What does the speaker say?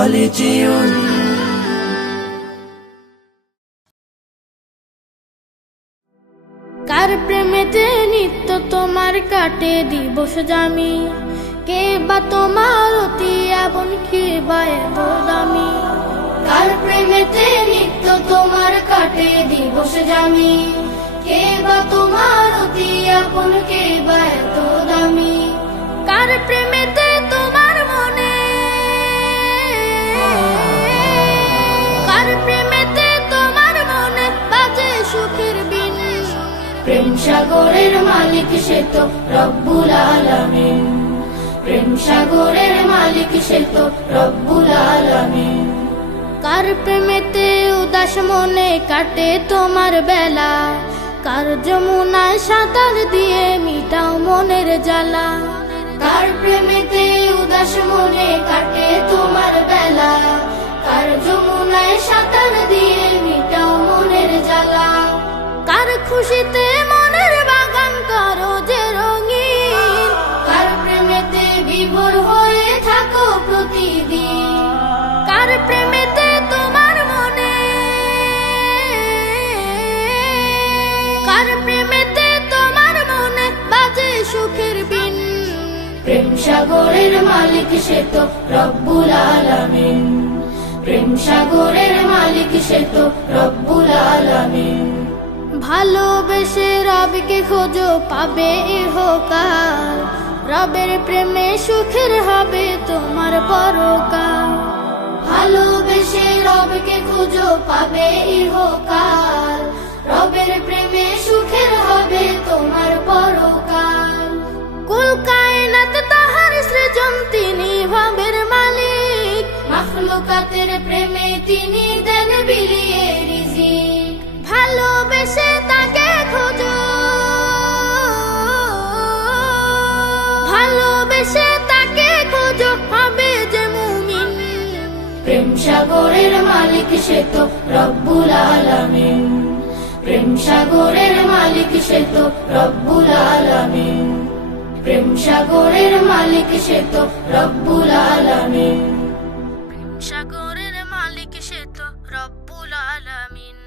خالدون কার প্রেমেতে নিত্য তোমার কাটে দিবস জামি, কে বা তোমার অতি আপন, কে বা এত দামি। কার প্রেমেতে নিত্য তোমার কাটে দিবস জামি, কে বা তোমার অতি আপন, কে বা এত দামি। কার প্রেমেতে তোমার মনে, কার প্রেমেতে তোমার মনে বাজে সুখের বিন। প্রেম সাগরের মালিক সে তো রব্বুল আলামিন, প্রেম সাগরের মালিক সে তো রব্বুল আলামিন। কার প্রেমেতে উদাস মনে কাটে তোমার বেলা, কার যমুনায় সাঁতার দিয়ে মিটাও মনের জ্বালা। কার প্রেমেতে উদাস মনে কাটে তোমার বেলা, কার যমুনায় সাঁতার দিয়ে মিটাও মনের জ্বালা। কার খুশিতে মনের বাগান করো যে রঙিন, কার প্রেমেতে বিভোর হয়ে থাকো প্রতিদিন। কার প্রেমেতে তোমার মনে, কার প্রেমেতে তোমার মনে বাজে সুখের বিন। প্রেম সাগরের মালিক সে তো রব্বুল আলামিন, প্রেম সাগরের মালিক সে তো রব্বুল আলামিন। ভালোবেসে রবকে খোঁজো পাবে ইহকাল, রবের প্রেমে সুখের হবে তোমার পরকাল। ভালোবেসে রবকে খোঁজো পাবে ইহকাল, রবের প্রেমে সুখের হবে তোমার পরকাল। কুল কায়নাত তাহার সৃজন, তিনি ভাবের মালিক, মাখলুকাতের প্রেমে তিনি দেন বিলিয়ে রিজিক। ভালোবেসে তাকে খোঁজো, ভালোবেসে তাকে খোঁজো হবে যে মুমিন। প্রেম সাগরের মালিক সে তো রব্বুল আলামিন, প্রেম সাগরের মালিক সে তো রব্বুল আলামিন, প্রেম সাগরের মালিক সে তো রব্বুল আলামিন, প্রেম সাগরের মালিক সে তো রব্বুল আলামিন।